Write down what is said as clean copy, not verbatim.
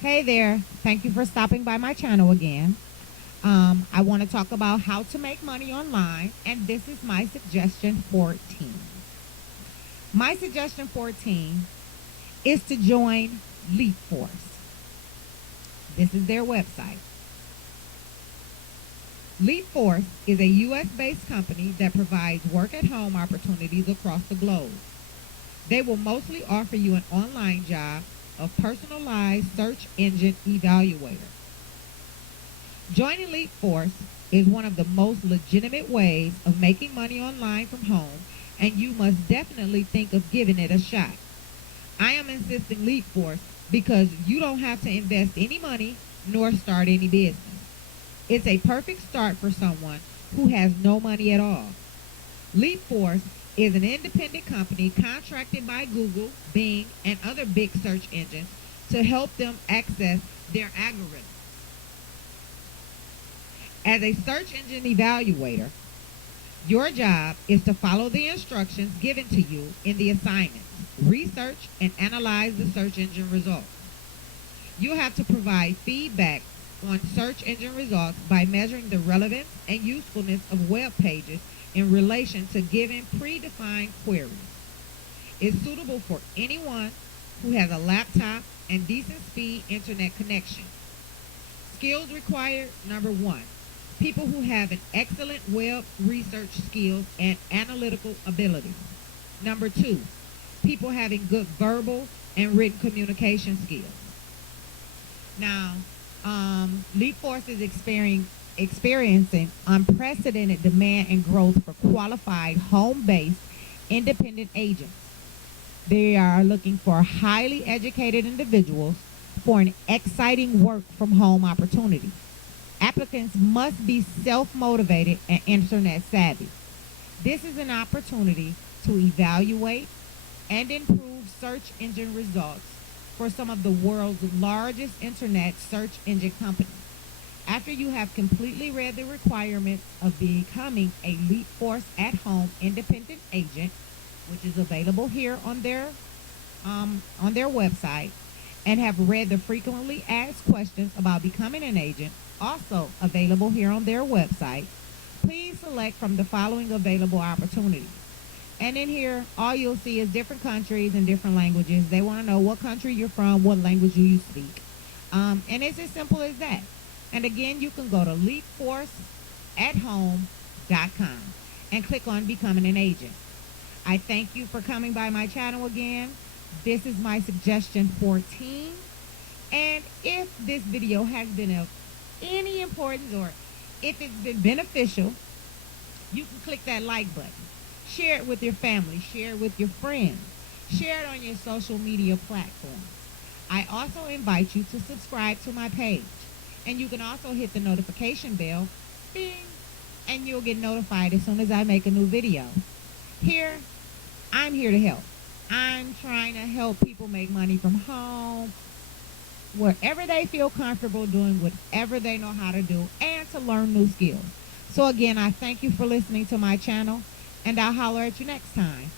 Hey there, thank you for stopping by my channel again. I want to talk about how to make money online, and this is my suggestion 14. My suggestion 14 is to join Leap Force. This is their website. Leap Force is a US based company that provides work at home opportunities across the globe. They will mostly offer you an online job of personalized search engine evaluator. Joining Leap Force is one of the most legitimate ways of making money online from home, and you must definitely think of giving it a shot. I am insisting Leap Force because you don't have to invest any money nor start any business. It's a perfect start for someone who has no money at all. Leap Force is an independent company contracted by Google, Bing, and other big search engines to help them access their algorithms. As a search engine evaluator, your job is to follow the instructions given to you in the assignments, research and analyze the search engine results. You have to provide feedback on search engine results by measuring the relevance and usefulness of web pages in relation to given predefined queries. It's suitable for anyone who has a laptop and decent speed internet connection. Skills required: number one, people who have an excellent web research skills and analytical abilities. Number two, people having good verbal and written communication skills. Now, Leap Force is experiencing unprecedented demand and growth for qualified home-based independent agents. They are looking for highly educated individuals for an exciting work from home opportunity. Applicants must be self-motivated and internet savvy. This is an opportunity to evaluate and improve search engine results for some of the world's largest internet search engine companies. After you have completely read the requirements of becoming a Leap Force at home independent agent, which is available here on their website, and have read the frequently asked questions about becoming an agent, also available here on their website, please select from the following available opportunities. And in here, all you'll see is different countries and different languages. They want to know what country you're from, what language you speak. And it's as simple as that. And again, you can go to leapforceathome.com and click on Becoming an Agent. I thank you for coming by my channel again. This is my suggestion 14. And if this video has been of any importance, or if it's been beneficial, you can click that like button. Share it with your family. Share it with your friends. Share it on your social media platforms. I also invite you to subscribe to my page. And you can also hit the notification bell, bing, and you'll get notified as soon as I make a new video. Here, I'm here to help. I'm trying to help people make money from home, wherever they feel comfortable doing whatever they know how to do, and to learn new skills. So again, I thank you for listening to my channel, and I'll holler at you next time.